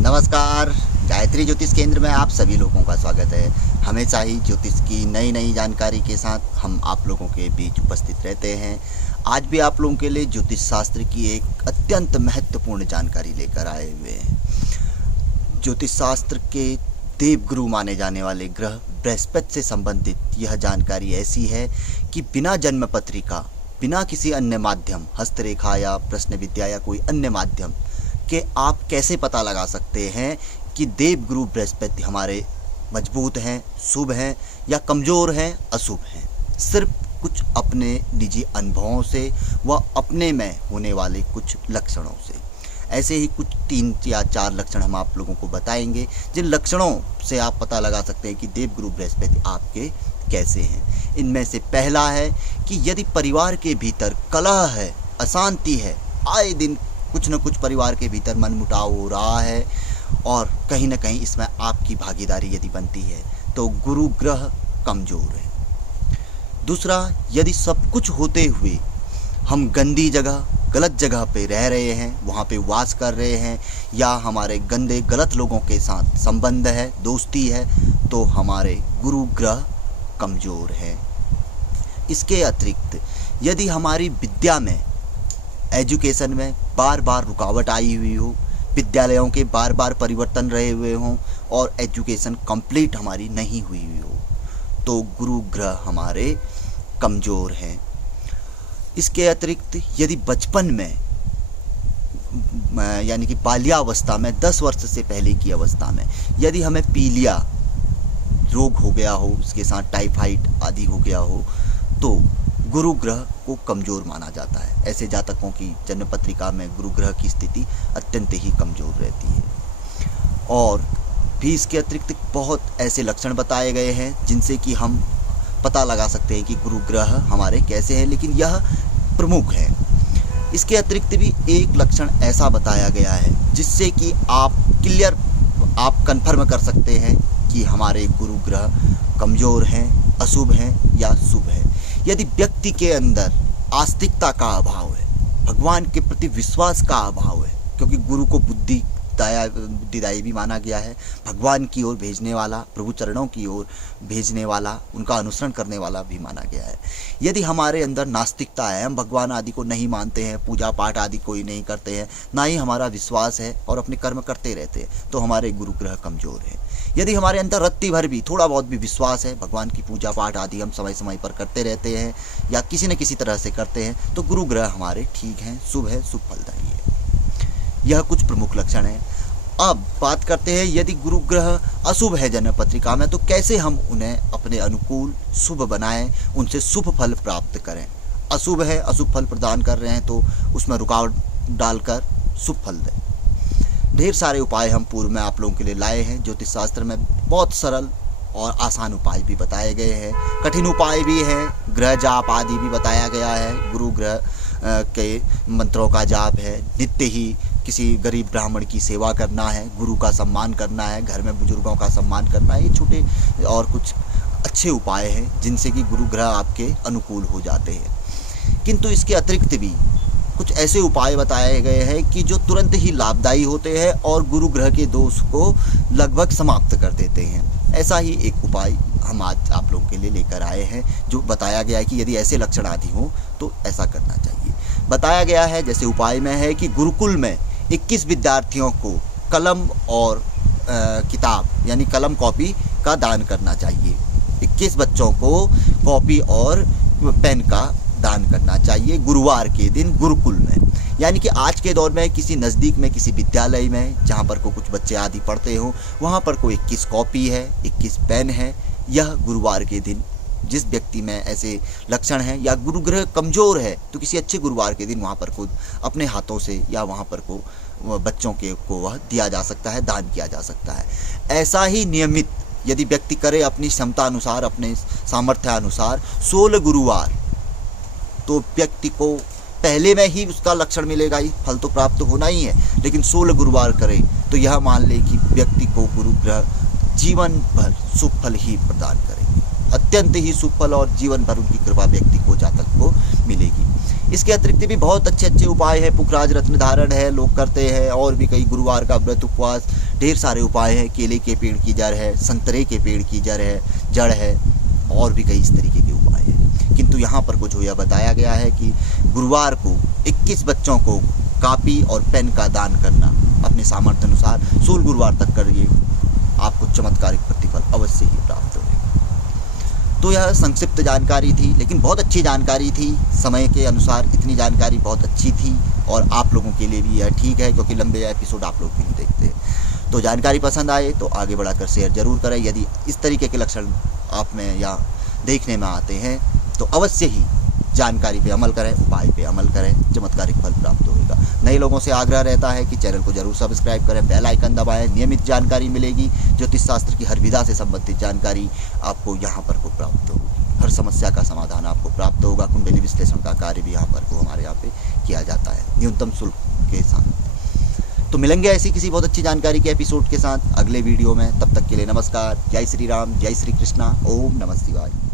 नमस्कार। गायत्री ज्योतिष केंद्र में आप सभी लोगों का स्वागत है। हमेशा ही ज्योतिष की नई नई जानकारी के साथ हम आप लोगों के बीच उपस्थित रहते हैं। आज भी आप लोगों के लिए ज्योतिष शास्त्र की एक अत्यंत महत्वपूर्ण जानकारी लेकर आए हुए हैं। ज्योतिष शास्त्र के देवगुरु माने जाने वाले ग्रह बृहस्पति से संबंधित यह जानकारी ऐसी है कि बिना जन्म पत्रिका, बिना किसी अन्य माध्यम, हस्तरेखा या प्रश्न विद्या या कोई अन्य माध्यम कि आप कैसे पता लगा सकते हैं कि देवगुरु बृहस्पति हमारे मजबूत हैं, शुभ हैं या कमज़ोर हैं, अशुभ हैं। सिर्फ कुछ अपने निजी अनुभवों से व अपने में होने वाले कुछ लक्षणों से। ऐसे ही कुछ 3 या 4 लक्षण हम आप लोगों को बताएंगे, जिन लक्षणों से आप पता लगा सकते हैं कि देवगुरु बृहस्पति आपके कैसे हैं। इनमें से पहला है कि यदि परिवार के भीतर कलह है, अशांति है, आए दिन कुछ न कुछ परिवार के भीतर मनमुटाव हो रहा है और कहीं न कहीं इसमें आपकी भागीदारी यदि बनती है तो गुरु ग्रह कमज़ोर है। दूसरा, यदि सब कुछ होते हुए हम गंदी जगह, गलत जगह पे रह रहे हैं, वहाँ पे वास कर रहे हैं या हमारे गंदे गलत लोगों के साथ संबंध है, दोस्ती है, तो हमारे गुरु ग्रह कमज़ोर है। इसके अतिरिक्त यदि हमारी विद्या में, एजुकेशन में बार बार रुकावट आई हुई हो, विद्यालयों के बार बार परिवर्तन रहे हुए हों और एजुकेशन कंप्लीट हमारी नहीं हुई हो, तो गुरु ग्रह हमारे कमज़ोर हैं। इसके अतिरिक्त यदि बचपन में यानी कि बाल्यावस्था में 10 वर्ष से पहले की अवस्था में यदि हमें पीलिया रोग हो गया हो, उसके साथ टाइफाइड आदि हो गया हो, तो गुरु ग्रह को कमज़ोर माना जाता है। ऐसे जातकों की जन्म पत्रिका में गुरु ग्रह की स्थिति अत्यंत ही कमज़ोर रहती है। और भी इसके अतिरिक्त बहुत ऐसे लक्षण बताए गए हैं जिनसे कि हम पता लगा सकते हैं कि गुरु ग्रह हमारे कैसे हैं, लेकिन यह प्रमुख है। इसके अतिरिक्त भी एक लक्षण ऐसा बताया गया है जिससे कि आप कन्फर्म कर सकते हैं कि हमारे गुरु ग्रह कमज़ोर हैं, अशुभ हैं या शुभ हैं। यदि व्यक्ति के अंदर आस्तिकता का अभाव है, भगवान के प्रति विश्वास का अभाव है, क्योंकि गुरु को बुद्धिदायी भी माना गया है, भगवान की ओर भेजने वाला, प्रभु चरणों की ओर भेजने वाला, उनका अनुसरण करने वाला भी माना गया है। यदि हमारे अंदर नास्तिकता है, हम भगवान आदि को नहीं मानते हैं, पूजा पाठ आदि कोई नहीं करते हैं, ना ही हमारा विश्वास है और अपने कर्म करते रहते हैं, तो हमारे गुरु ग्रह कमज़ोर है। यदि हमारे अंदर रत्ती भर भी, थोड़ा बहुत भी विश्वास है, भगवान की पूजा पाठ आदि हम समय समय पर करते रहते हैं या किसी न किसी तरह से करते हैं, तो गुरु ग्रह हमारे ठीक हैं, शुभ है, शुभ फलदायी है। यह कुछ प्रमुख लक्षण हैं। अब बात करते हैं, यदि गुरु ग्रह अशुभ है जन्म पत्रिका में, तो कैसे हम उन्हें अपने अनुकूल शुभ बनाएं, उनसे शुभ फल प्राप्त करें। अशुभ है, अशुभ फल प्रदान कर रहे हैं तो उसमें रुकावट डालकर शुभ फल दें। ढेर सारे उपाय हम पूर्व में आप लोगों के लिए लाए हैं। ज्योतिष शास्त्र में बहुत सरल और आसान उपाय भी बताए गए हैं, कठिन उपाय भी हैं, ग्रह जाप आदि भी बताया गया है। गुरु ग्रह के मंत्रों का जाप है, नित्य ही किसी गरीब ब्राह्मण की सेवा करना है, गुरु का सम्मान करना है, घर में बुजुर्गों का सम्मान करना है। ये छोटे और कुछ अच्छे उपाय हैं जिनसे कि गुरु ग्रह आपके अनुकूल हो जाते हैं। किंतु इसके अतिरिक्त भी कुछ ऐसे उपाय बताए गए हैं कि जो तुरंत ही लाभदायी होते हैं और गुरु ग्रह के दोष को लगभग समाप्त कर देते हैं। ऐसा ही एक उपाय हम आज आप लोगों के लिए लेकर आए हैं, जो बताया गया है कि यदि ऐसे लक्षण आदि हों तो ऐसा करना चाहिए। बताया गया है, जैसे उपाय में है कि गुरुकुल में 21 विद्यार्थियों को कलम और किताब यानी कलम कॉपी का दान करना चाहिए। 21 बच्चों को कॉपी और पेन का दान करना चाहिए गुरुवार के दिन गुरुकुल में। यानी कि आज के दौर में किसी नज़दीक में किसी विद्यालय में जहाँ पर को कुछ बच्चे आदि पढ़ते हो, वहाँ पर को 21 कॉपी है, 21 पेन है। यह गुरुवार के दिन जिस व्यक्ति में ऐसे लक्षण हैं या गुरु ग्रह कमज़ोर है, तो किसी अच्छे गुरुवार के दिन वहाँ पर को अपने हाथों से या वहाँ पर को बच्चों के को वह दिया जा सकता है, दान किया जा सकता है। ऐसा ही नियमित यदि व्यक्ति करे अपनी क्षमता अनुसार, अपने सामर्थ्य अनुसार 16 गुरुवार, तो व्यक्ति को पहले में ही उसका लक्षण मिलेगा ही, फल तो प्राप्त होना ही है, लेकिन 16 गुरुवार करे तो यह मान ले कि व्यक्ति को गुरु ग्रह जीवन भर शुभ फल ही प्रदान करेंगे, अत्यंत ही शुभ फल और जीवन भर उनकी कृपा व्यक्ति को, जातक को मिलेगी। इसके अतिरिक्त भी बहुत अच्छे अच्छे उपाय हैं। पुखराज रत्न धारण है, लोग करते हैं, और भी कई गुरुवार का व्रत उपवास, ढेर सारे उपाय हैं। केले के पेड़ की जड़ है, संतरे के पेड़ की जड़ है और भी कई इस तरीके के उपाय हैं। किंतु यहाँ पर कुछ यह बताया गया है कि गुरुवार को 21 बच्चों को कापी और पेन का दान करना अपने सामर्थ्य अनुसार 16 गुरुवार तक करिए, आपको चमत्कारिक प्रतिफल अवश्य ही प्राप्त होगा। तो यह संक्षिप्त जानकारी थी, लेकिन बहुत अच्छी जानकारी थी। समय के अनुसार इतनी जानकारी बहुत अच्छी थी और आप लोगों के लिए भी यह ठीक है, क्योंकि लंबे एपिसोड आप लोग भी नहीं देखते। तो जानकारी पसंद आए तो आगे बढ़ाकर शेयर जरूर करें। यदि इस तरीके के लक्षण आप में या देखने में आते हैं तो अवश्य ही जानकारी पे अमल करें, उपाय पे अमल करें, चमत्कारिक फल प्राप्त होगा। नए लोगों से आग्रह रहता है कि चैनल को जरूर सब्सक्राइब करें, बेल आइकन दबाएं। नियमित जानकारी मिलेगी, ज्योतिष शास्त्र की हर विधा से संबंधित जानकारी आपको यहाँ पर को प्राप्त होगी। हर समस्या का समाधान आपको प्राप्त होगा। कुंडली विश्लेषण का कार्य भी यहाँ पर को हमारे यहाँ पे किया जाता है न्यूनतम शुल्क के साथ। तो मिलेंगे ऐसी किसी बहुत अच्छी जानकारी के एपिसोड के साथ अगले वीडियो में। तब तक के लिए नमस्कार। जय श्री राम, जय श्री कृष्णा, ओम नमः शिवाय।